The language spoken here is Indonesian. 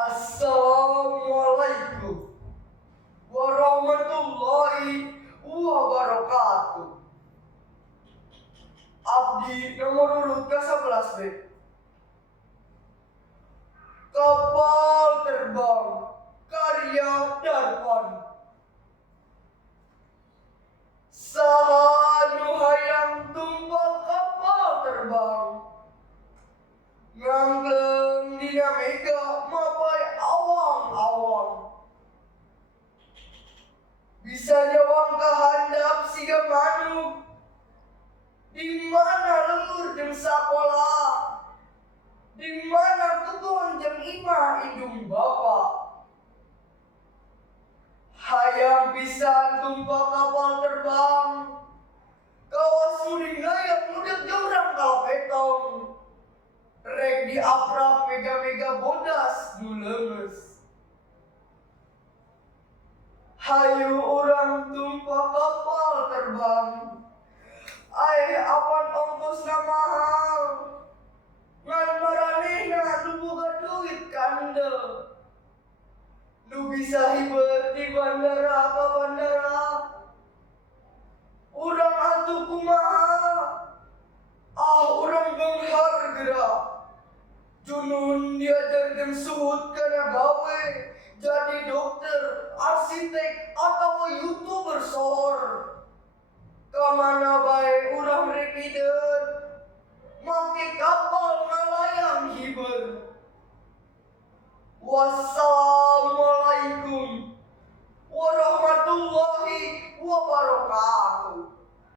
Assalamualaikum warahmatullahi wabarakatuh. Abdi nomor urut ke-11 B. Kapal terbang karya Darpan. Saha nu hayang tumpak kapal terbang, ngangleng dina mega mapai awang-awang. Bisa nyawang kahandap siga manuk, di mana lelur jeung sakola, di mana kebon jeung imah indung bapa. Hayang bisa tumpak kapal terbang, kawas suring layang mudeg jorang kalapetong, rek diaprak mega-mega bodas nu lemes. Hayu urang tumpak kapal terbang, apan ongkosna mahal, ngan maranehna nu boga duit kandel, nu bisa hibeut di bandara ka bandara. Urang atuh kumaha? Urang beunghar geura. Junun diajarkeun suhut kana gawe, jadi dokter, arsitek, atawa YouTuber sohor. Kamana bae urang rek hideun, make kapal ngalayang hibeun. Wassalam.